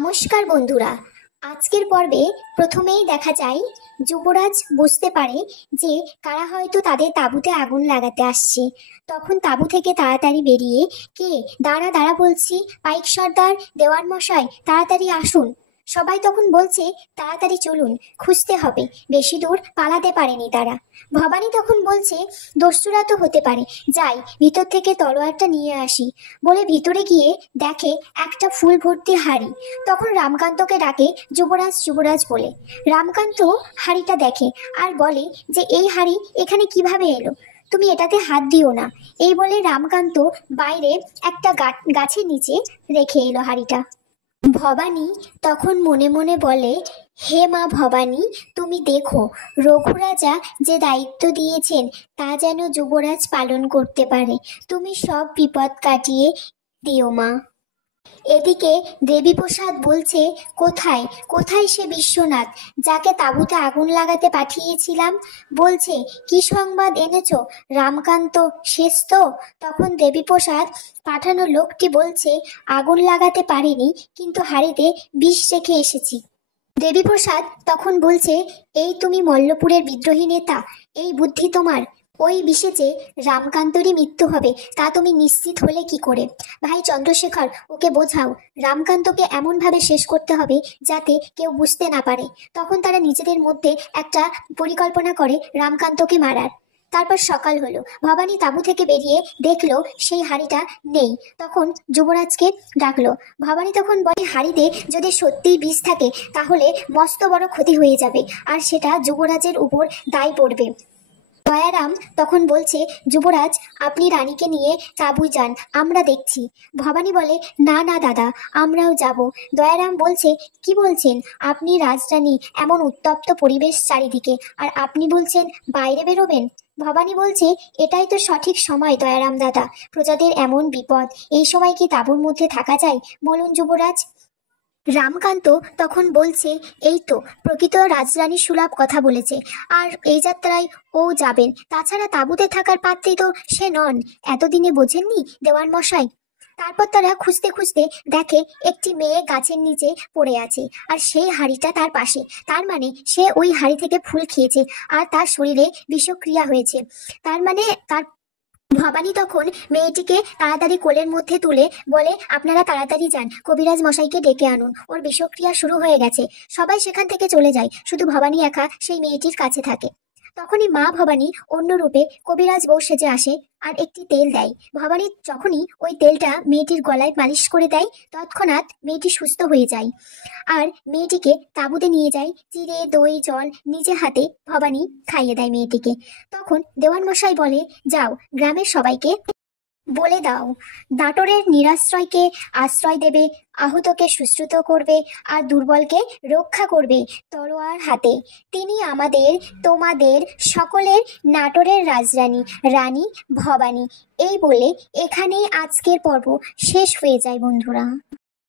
নমস্কার বন্ধুরা। আজকের পর্বে প্রথমেই দেখা যায় যুবরাজ বুঝতে পারে যে কারা হয়তো তাদের তাঁবুতে আগুন লাগাতে আসছে। তখন তাঁবু থেকে তাড়াতাড়ি বেরিয়ে, কে, দাঁড়া দাঁড়া বলছি, পাইক সর্দার, দেওয়ান মশাই, তাড়াতাড়ি আসুন। সবাই তখন বলছে তাড়াতাড়ি চলুন, খুঁজতে হবে, বেশি দূর পালাতে পারেনি তারা। ভবানী তখন বলছে দস্যুরা তো হতে পারে, যাই ভিতর থেকে তলোয়ারটা নিয়ে আসি। বলে ভিতরে গিয়ে দেখে একটা ফুল ভর্তি হাঁড়ি। তখন রামকান্তকে ডাকে যুবরাজ যুবরাজ বলে। রামকান্ত হাঁড়িটা দেখে আর বলে যে এই হাঁড়ি এখানে কিভাবে এলো, তুমি এটাতে হাত দিও না। এই বলে রামকান্ত বাইরে একটা গাছের নিচে রেখে এলো হাঁড়িটা। ভবানী তখন মনে মনে বলে, হে মা ভবানী, তুমি দেখো রঘুরাজা যে দায়িত্ব দিয়েছেন তা যেন যুবরাজ পালন করতে পারে। তুমি সব বিপদ কাটিয়ে দিও মা। এদিকে দেবীপ্রসাদ বলছে, কোথায় কোথায় সে বিশ্বনাথ, যাকে তাঁবুতে আগুন লাগাতে পাঠিয়েছিলাম? বলছে, কি সংবাদ এনেছো? রামকান্ত শেষ তো? তখন দেবীপ্রসাদ পাঠানো লোকটি বলছে, আগুন লাগাতে পারিনি, কিন্তু হাঁড়িতে বিষ রেখে এসেছি। দেবীপ্রসাদ তখন বলছে, এই তুমি মল্লপুরের বিদ্রোহী নেতা, এই বুদ্ধি তোমার? ওই বিষে যে রামকান্তরই মৃত্যু হবে তা তুমি নিশ্চিত হলে কি করে? ভাই চন্দ্রশেখর, ওকে বোঝাও, রামকান্তকে এমনভাবে শেষ করতে হবে যাতে কেউ বুঝতে না পারে। তখন তারা নিজেদের মধ্যে একটা পরিকল্পনা করে রামকান্তকে মারার। তারপর সকাল হলো, ভবানী তাঁবু থেকে বেরিয়ে দেখলো সেই হাঁড়িটা নেই। তখন যুবরাজকে ডাকলো। ভবানী তখন বলে, হাঁড়িতে যদি সত্যিই বিষ থাকে তাহলে মস্ত বড় ক্ষতি হয়ে যাবে, আর সেটা যুবরাজের উপর দায় পড়বে। দয়ারাম তখন বলছে, যুবরাজ আপনি রানীকে নিয়ে তাঁবু যান, আমরা দেখছি। ভবানী বলে, না না দাদা, আমরাও যাব। দয়ারাম বলছে, কি বলছেন আপনি? রাজরানী, এমন উত্তপ্ত পরিবেশ চারিদিকে, আর আপনি বলছেন বাইরে বেরোবেন? ভবানী বলছে, এটাই তো সঠিক সময় দয়ারাম দাদা, প্রজাদের এমন বিপদ, এই সময় কি তাঁবুর মধ্যে থাকা যায় বলুন যুবরাজ? রামকান্ত তখন বলছে, এই তো প্রকৃত রাজরানী সুলভ কথা বলেছে, আর এই যাত্রায় ও যাবেন, তাছাড়া তাঁবুতে থাকার পাত্রী তো সে নন, এতদিনে বোঝেননি দেওয়ান মশাই? তারপর তারা খুঁজতে খুঁজতে দেখে একটি মেয়ে গাছের নিচে পড়ে আছে, আর সেই হাঁড়িটা তার পাশে। তার মানে সে ওই হাঁড়ি থেকে ফুল খেয়েছে, আর তার শরীরে বিষক্রিয়া হয়েছে। তার মানে তার ভবানী তখন মেয়েটিকে তাড়াতাড়ি কোলের মধ্যে তুলে বলে, আপনারা তাড়াতাড়ি যান, কবিরাজ মশাইকে ডেকে আনুন, ওর বিষক্রিয়া শুরু হয়ে গেছে। সবাই সেখান থেকে চলে যায়, শুধু ভবানী একা সেই মেয়েটির কাছে থাকে। তখনই মা ভবানী অন্য রূপে কবিরাজ বউ সেজে আসে আর একটি তেল দেয়। ভবানী যখনই ওই তেলটা মেয়েটির গলায় মালিশ করে দেয়, তৎক্ষণাৎ মেয়েটি সুস্থ হয়ে যায়। আর মেয়েটিকে তাঁবুতে নিয়ে যায়, চিড়ে দই জল নিজে হাতে ভবানী খাইয়ে দেয় মেয়েটিকে। তখন দেওয়ান মশাই বলে, যাও গ্রামের সবাইকে বলে দাও, নাটোরের নিরাশ্রয়কে আশ্রয় দেবে, আহতকে শুশ্রূত করবে, আর দুর্বলকে রক্ষা করবে তলোয়ার হাতে। তিনি আমাদের, তোমাদের সকলের নাটোরের রাজরানী, রানী ভবানী। এই বলে এখানেই আজকের পর্ব শেষ হয়ে যায় বন্ধুরা।